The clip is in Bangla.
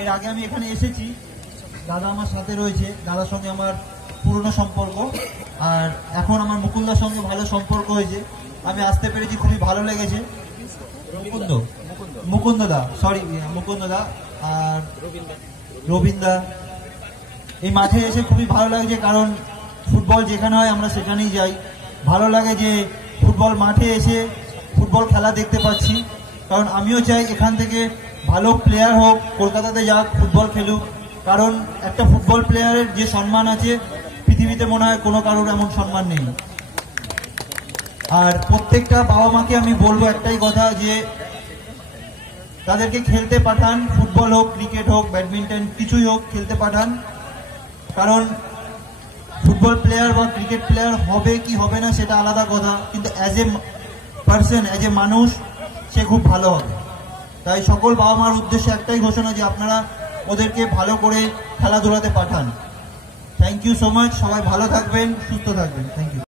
এর আগে আমি এখানে এসেছি, দাদা আমার সাথে রয়েছে, দাদার সঙ্গে আমার পুরনো সম্পর্ক, আর এখন আমার মুকুন্দার সঙ্গে ভালো সম্পর্ক হয়েছে। আমি আসতে পেরেছি, খুবই ভালো লেগেছে। মুকুন্দদা আর রবীন্দা, এই মাঠে এসে খুবই ভালো লাগছে, কারণ ফুটবল যেখানে হয় আমরা সেখানেই যাই। ভালো লাগে যে ফুটবল মাঠে এসে ফুটবল খেলা দেখতে পাচ্ছি, কারণ আমিও চাই এখান থেকে ভালো প্লেয়ার হোক, কলকাতাতে যাক, ফুটবল খেলুক। কারণ একটা ফুটবল প্লেয়ারের যে সম্মান আছে পৃথিবীতে মনে হয় কোনো কারোর এমন সম্মান নেই। আর প্রত্যেকটা বাবা মাকে আমি বলবো একটাই কথা, যে তাদেরকে খেলতে পাঠান, ফুটবল হোক, ক্রিকেট হোক, ব্যাডমিন্টন, কিছুই হোক, খেলতে পাঠান। কারণ ফুটবল প্লেয়ার বা ক্রিকেট প্লেয়ার হবে কি হবে না সেটা আলাদা কথা, কিন্তু as a person, as a মানুষ সে খুব ভালো হবে। তাই সকল বাবা মার উদ্দেশ্যে একটাই ঘোষণা, যে আপনারা ওদেরকে ভালো করে খেলাধুলাতে পাঠান। থ্যাংক ইউ সো মাচ, সবাই ভালো থাকবেন, সুস্থ থাকবেন। Thank you.